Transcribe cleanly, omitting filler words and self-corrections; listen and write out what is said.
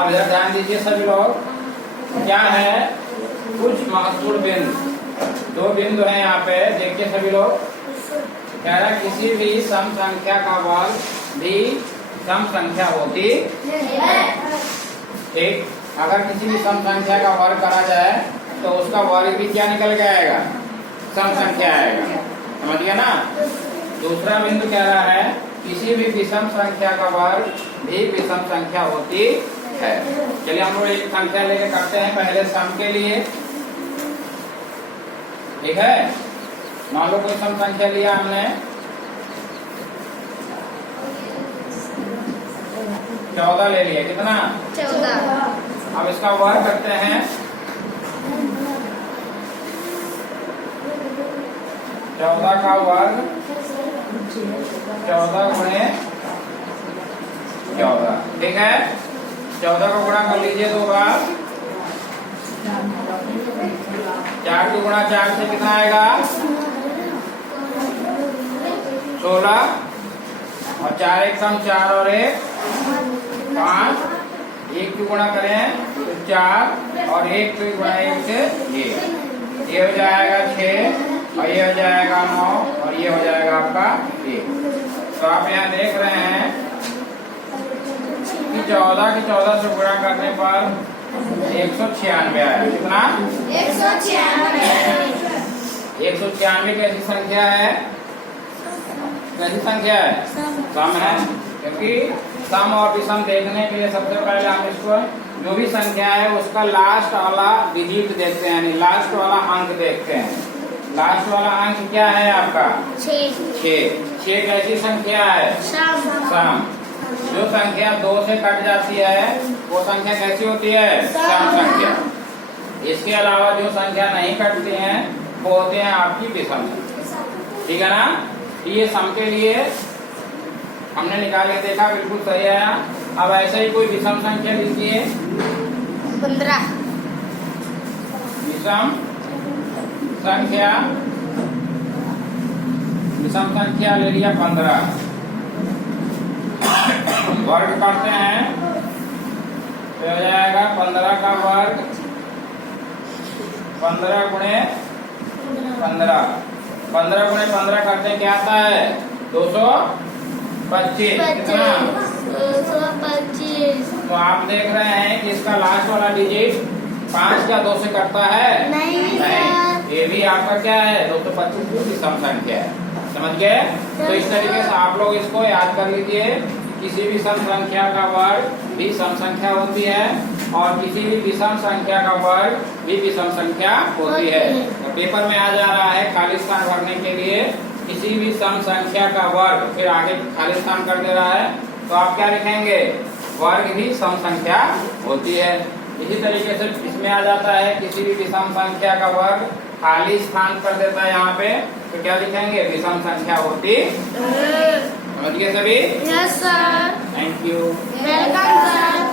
अब इधर ध्यान दीजिए सभी लोग, क्या है कुछ महत्वपूर्ण बिंदु, दो बिंदु हैं यहाँ पे, देखिए सभी लोग। कह रहा किसी भी सम संख्या का वर्ग भी सम संख्या होती है। ठीक, अगर किसी भी सम संख्या का वर्ग करा जाए तो उसका वर्ग भी क्या निकल के आएगा, सम संख्या आएगा, समझ गया ना। दूसरा बिंदु कह रहा है किसी भी विषम संख्या का वर्ग भी विषम संख्या होती है। चलिए हम लोग एक संख्या लेके करते हैं पहले सम के लिए, ठीक है। मान लो कोई सम संख्या लिया हमने 14 ले लिया, कितना 14। अब इसका वर्ग करते हैं 14 का वर्ग 14 गुणे 14, ठीक है। 14 को गुणा कर लीजिए 2 बार, 4 की गुणा 4 से कितना आएगा 16, और 4 एक कम 4 और 1 5, 1 की गुणा करें तो 4 और 1 की गुणा 1 से ये हो जाएगा 6, और ये हो जाएगा 9, और ये हो जाएगा आपका 1। तो आप यहाँ देख रहे हैं कि 14 की 14 से गुणा करने पर 196 आया, कितना 196 कैसी संख्या है, कैसी संख्या है, सम है। क्योंकि सम और विषम देखने के लिए सबसे पहले हम इसको जो भी संख्या है उसका लास्ट वाला डिजिट देखते हैं, यानी लास्ट वाला अंक देखते हैं। लास्ट वाला अंक क्या है आपका 6 कैसी संख्या है, सम। जो संख्या 2 से कट जाती है वो संख्या कैसी होती है, सम संख्या। इसके अलावा जो संख्या नहीं कटती हैं वो होते हैं आपकी विषम, ठीक है ना। ये सम के लिए हमने निकाल के देखा, बिल्कुल सही आया। अब ऐसे ही कोई विषम संख्या लीजिए 15। विषम संख्या ले लिया 15, वर्ग करते हैं तो हो जाएगा 15 का वर्ग 15 गुणे 15, 15 गुणे 15 करते हैं क्या आता है 225, कितना 225। तो आप देख रहे हैं कि इसका लास्ट वाला डिजिट 5 का 2 से कटता है, नहीं। ये भी आपका क्या है 225 जो कि सम संख्या है, समझ गए। तो इस तरीके से आप लोग इसको याद कर लीजिए, किसी भी सम संख्या का वर्ग भी सम संख्या होती है, और किसी भी विषम संख्या का वर्ग भी विषम संख्या होती है। तो पेपर में आ जा रहा है खाली स्थान भरने के लिए किसी भी सम संख्या का वर्ग, फिर आगे खाली स्थान कर दे रहा है, तो आप क्या लिखेंगे, वर्ग भी सम संख्या होती है। इसी तरीके से इसमें आ जाता है किसी भी विषम संख्या का वर्ग खाली स्थान कर देता है यहाँ पे, तो क्या लिखेंगे, विषम संख्या होती। समझ गए सभी? Yes sir. Thank you. Welcome sir.